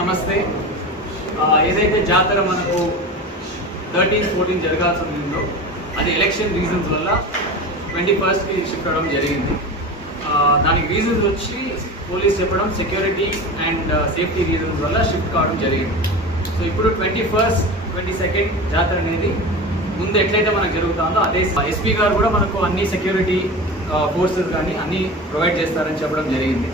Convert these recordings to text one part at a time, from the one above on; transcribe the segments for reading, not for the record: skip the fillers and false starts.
నమస్తే. ఏదైతే జాతర మనకు 13-14 జరగాల్సి ఉందో అది ఎలక్షన్ రీజన్స్ వల్ల 21st షిఫ్ట్ అవ్వడం జరిగింది. దానికి రీజన్స్ వచ్చి పోలీస్ చెప్పడం సెక్యూరిటీ అండ్ సేఫ్టీ రీజన్స్ వల్ల షిఫ్ట్ కావడం జరిగింది. సో ఇప్పుడు 21st, 22nd జాతర అనేది ముందు ఎట్లయితే మనకు జరుగుతుందో అదే ఎస్పీ గారు కూడా మనకు అన్ని సెక్యూరిటీ ఫోర్సెస్ కానీ అన్నీ ప్రొవైడ్ చేస్తారని చెప్పడం జరిగింది.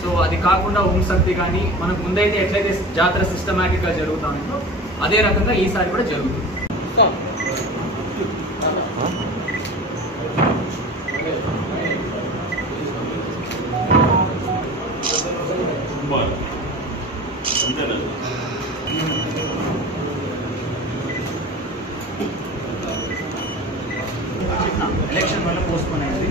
సో అది కాకుండా హోంశక్తి కానీ మనకు ముందైతే ఎట్లయితే జాతర సిస్టమేటిక్గా జరుగుతుందో అదే రకంగా ఈసారి కూడా జరుగుతుంది. ఎలక్షన్ వల్ల పోస్ట్పోన్ అయింది.